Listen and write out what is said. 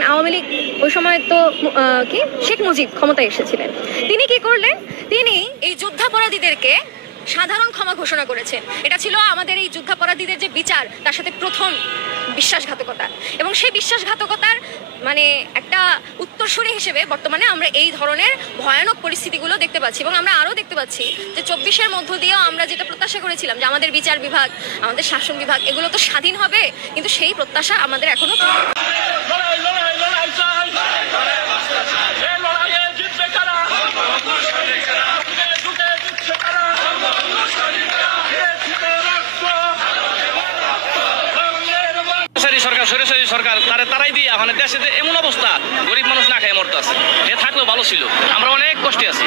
যখন আওয়ামী লীগ ওই সময় তো কি শেখ মুজিব ক্ষমতায় এসেছিলেন, তিনি কি করলেন, তিনি এই যুদ্ধাপরাধীদেরকে সাধারণ ক্ষমা ঘোষণা করেছেন। এটা ছিল আমাদের এই যুদ্ধাপরাধীদের যে বিচার, তার সাথে প্রথম বিশ্বাসঘাতকতা, এবং সেই বিশ্বাসঘাতকতার মানে একটা উত্তরসূরি হিসেবে বর্তমানে আমরা এই ধরনের ভয়ানক পরিস্থিতিগুলো দেখতে পাচ্ছি। এবং আমরা আরও দেখতে পাচ্ছি যে 24-এর মধ্য দিয়েও আমরা যেটা প্রত্যাশা করেছিলাম যে আমাদের বিচার বিভাগ, আমাদের শাসন বিভাগ এগুলো তো স্বাধীন হবে, কিন্তু সেই প্রত্যাশা আমাদের এখনো সরকার সরকার তারাই দিয়ে এখন দেশে এমন অবস্থা, গরিব মানুষ না খায় মরতে আছে। এ থাকলেও ভালো ছিল, আমরা অনেক কষ্টে আছি।